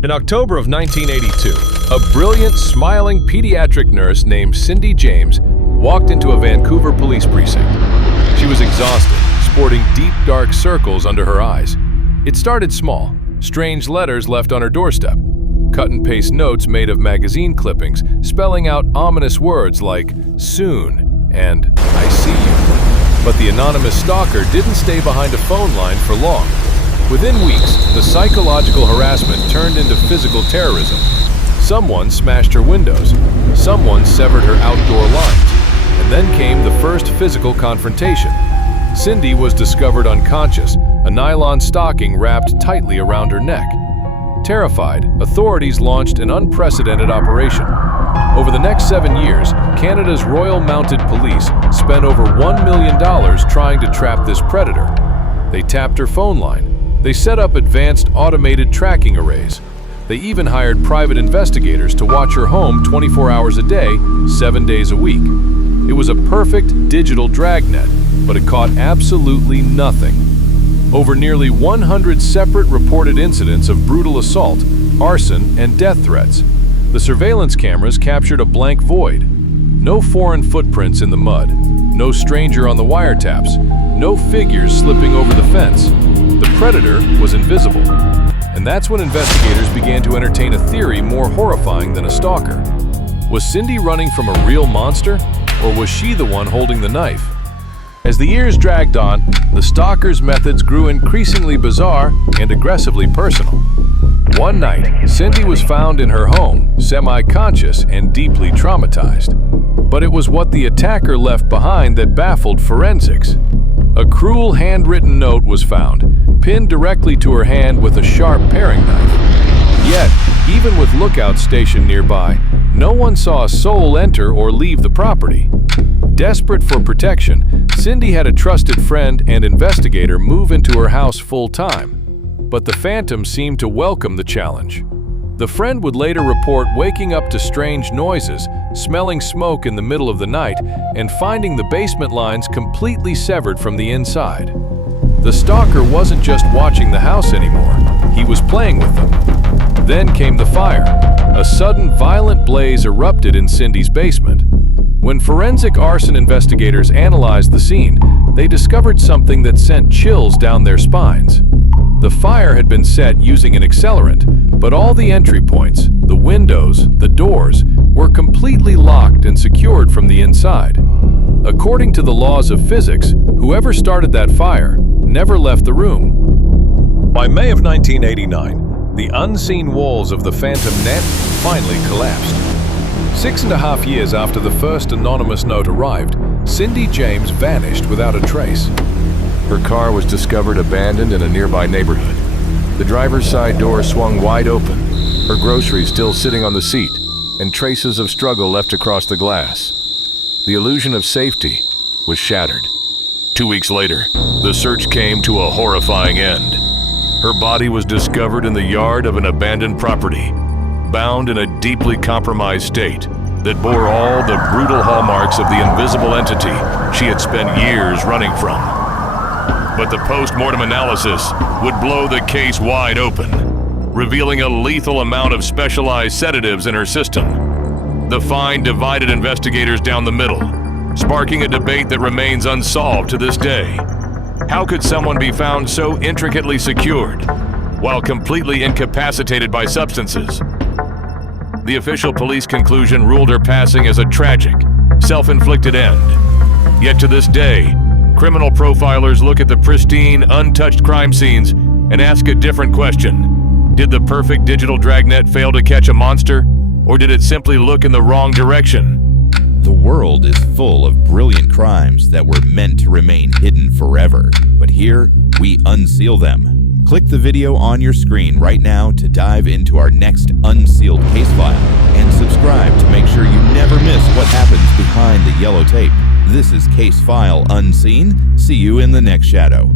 In October of 1982, a brilliant, smiling pediatric nurse named Cindy James walked into a Vancouver police precinct. She was exhausted, sporting deep, dark circles under her eyes. It started small, strange letters left on her doorstep, cut-and-paste notes made of magazine clippings spelling out ominous words like "soon" and "I see you." But the anonymous stalker didn't stay behind a phone line for long. Within weeks, the psychological harassment turned into physical terrorism. Someone smashed her windows, someone severed her outdoor lines, and then came the first physical confrontation. Cindy was discovered unconscious, a nylon stocking wrapped tightly around her neck. Terrified, authorities launched an unprecedented operation. Over the next 7 years, Canada's Royal Mounted Police spent over $1 million trying to trap this predator. They tapped her phone line. They set up advanced automated tracking arrays. They even hired private investigators to watch her home 24 hours a day, 7 days a week. It was a perfect digital dragnet, but it caught absolutely nothing. Over nearly 100 separate reported incidents of brutal assault, arson, and death threats. The surveillance cameras captured a blank void. No foreign footprints in the mud, no stranger on the wiretaps, no figures slipping over the fence. The predator was invisible. And that's when investigators began to entertain a theory more horrifying than a stalker. Was Cindy running from a real monster, or was she the one holding the knife? As the years dragged on, the stalker's methods grew increasingly bizarre and aggressively personal. One night, Cindy was found in her home, semi-conscious and deeply traumatized. But it was what the attacker left behind that baffled forensics. A cruel handwritten note was found, pinned directly to her hand with a sharp paring knife. Yet, even with lookouts stationed nearby, no one saw a soul enter or leave the property. Desperate for protection, Cindy had a trusted friend and investigator move into her house full-time. But the phantom seemed to welcome the challenge. The friend would later report waking up to strange noises, smelling smoke in the middle of the night, and finding the basement lines completely severed from the inside. The stalker wasn't just watching the house anymore, he was playing with them. Then came the fire. A sudden, violent blaze erupted in Cindy's basement. When forensic arson investigators analyzed the scene, they discovered something that sent chills down their spines. The fire had been set using an accelerant, but all the entry points, the windows, the doors, were completely locked and secured from the inside. According to the laws of physics, whoever started that fire never left the room. By May of 1989, the unseen walls of the Phantom Net finally collapsed. 6.5 years after the first anonymous note arrived, Cindy James vanished without a trace. Her car was discovered abandoned in a nearby neighborhood. The driver's side door swung wide open, her groceries still sitting on the seat, and traces of struggle left across the glass. The illusion of safety was shattered. 2 weeks later, the search came to a horrifying end. Her body was discovered in the yard of an abandoned property, bound in a deeply compromised state that bore all the brutal hallmarks of the invisible entity she had spent years running from. But the post-mortem analysis would blow the case wide open, revealing a lethal amount of specialized sedatives in her system. The find divided investigators down the middle, sparking a debate that remains unsolved to this day. How could someone be found so intricately secured, while completely incapacitated by substances? The official police conclusion ruled her passing as a tragic, self-inflicted end. Yet to this day, criminal profilers look at the pristine, untouched crime scenes and ask a different question. Did the perfect digital dragnet fail to catch a monster, or did it simply look in the wrong direction? The world is full of brilliant crimes that were meant to remain hidden forever, but here we unseal them. Click the video on your screen right now to dive into our next unsealed case file, and subscribe to make sure you never miss what happens behind the yellow tape. This is Case File Unseen. See you in the next shadow.